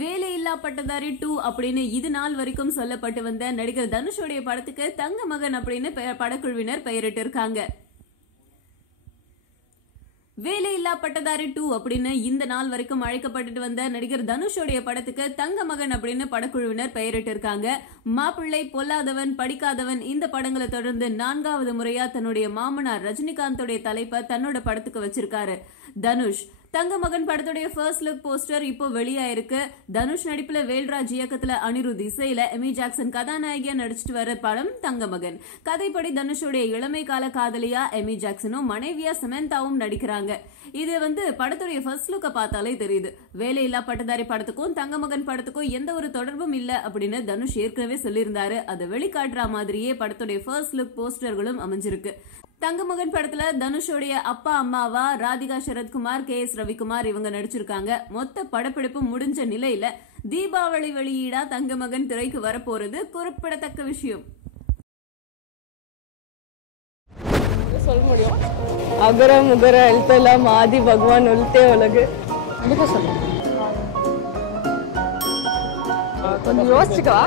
வேலையில்லா பட்டதாரி 2 அப்படின்னு இது நாள் வரைக்கும் சொல்லப்பட்டு வந்த நடிகர் தனுஷோடைய படத்துக்கு தங்க மகன் அப்படின்னு படக்குழுவினர் பெயரிட்டு இருக்காங்க. வேலையில்லா பட்டதாரி 2 அப்படின்னு இந்த நாள் வரைக்கும் அழைக்கப்பட்டு வந்த நடிகர் தனுஷோடைய படத்துக்கு தங்க மகன் அப்படின்னு படக்குழுவினர் பெயரிட்டு இருக்காங்க. மாப்பிள்ளை, பொல்லாதவன், படிக்காதவன் இந்த படங்களை தொடர்ந்து 4வது முறையா தன்னுடைய மாமனார் ரஜினிகாந்தோடைய தலைப்பை தன்னோட படத்துக்கு வச்சிருக்காரு தனுஷ். தங்க மகன் படத்துடைய ஃபர்ஸ்ட் லுக் போஸ்டர் இப்போ வெளியாயிருக்கு. தனுஷ் நடிப்புல வேல்ராஜ் இயக்கத்துல அனிருத் இசையில எமி ஜாக்சன் கதாநாயகியா நடிச்சிட்டு வர படம் தங்க மகன். கதைப்படி தனுஷோடைய இளமை கால காதலியா எமி ஜாக்சனும் மனைவியா சமந்தாவும் நடிக்கிறாங்க. இது படத்துடைய ஃபர்ஸ்ட் லுக்க பார்த்தாலே தெரியுது. வேலையில்லா பட்டதாரி படத்துக்கும் தங்க மகன் படத்துக்கும் எந்த ஒரு தொடர்பும் இல்ல அப்படின்னு தனுஷ் ஏற்கனவே சொல்லியிருந்தாரு. அதை வெளிக்காட்டுற மாதிரியே படத்துடைய ஃபர்ஸ்ட் லுக் போஸ்டர்களும் அமைஞ்சிருக்கு. தங்க மகன் படத்துல தனுஷோடைய அப்பா அம்மாவா ராதிகா சரத்குமார், KS ரவிக்குமார் இவங்க நடிச்சிருக்காங்க. மொத்த படப்பிடிப்பு முடிஞ்ச நிலையில தீபாவளி வெளியீடா தங்க மகன் திரைக்கு வரப்போறது குறிப்பிடத்தக்க விஷயம். சொல்ல முடியும். அகர முகர எழுத்தெல்லாம் ஆதி பகவான் ஒழுத்தே உலகு. கண்டிப்பா சொல்ல கொஞ்சம் யோசிச்சுக்கவா.